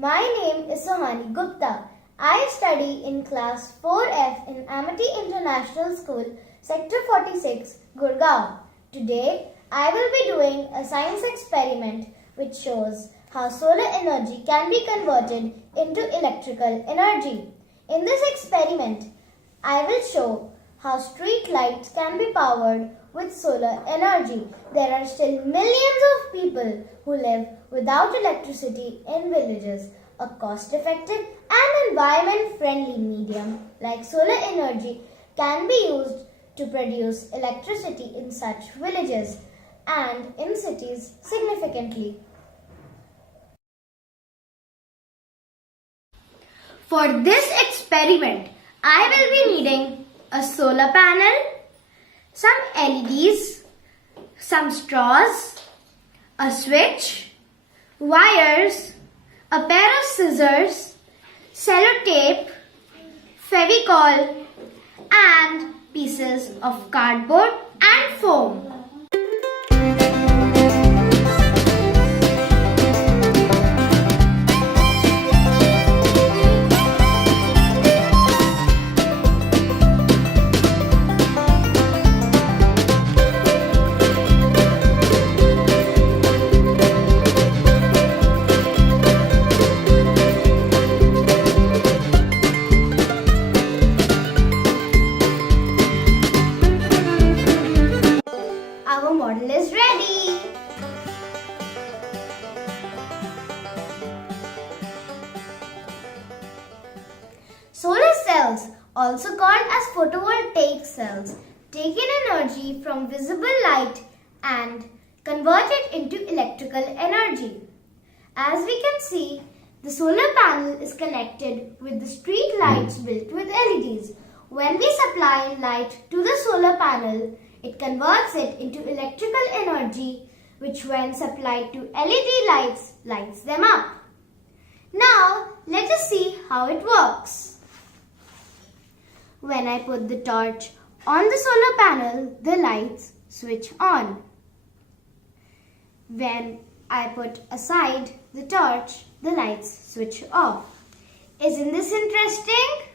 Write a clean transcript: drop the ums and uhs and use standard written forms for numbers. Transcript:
My name is Suhani Gupta. I study in class 4F in Amity International School, Sector 46, Gurgaon. Today, I will be doing a science experiment which shows how solar energy can be converted into electrical energy. In this experiment, I will show how street lights can be powered with solar energy. There are still millions of people who live without electricity in villages. A cost-effective and environment-friendly medium like solar energy can be used to produce electricity in such villages and in cities significantly. For this experiment, I will be needing a solar panel, some LEDs, some straws, a switch, wires, a pair of scissors, sellotape, Fevicol, and pieces of cardboard and foam. Our model is ready. Solar cells, also called as photovoltaic cells, take in energy from visible light and convert it into electrical energy. As we can see, the solar panel is connected with the street lights built with LEDs. When we supply light to the solar panel, it converts it into electrical energy, which when supplied to LED lights, lights them up. Now, let us see how it works. When I put the torch on the solar panel, the lights switch on. When I put aside the torch, the lights switch off. Isn't this interesting?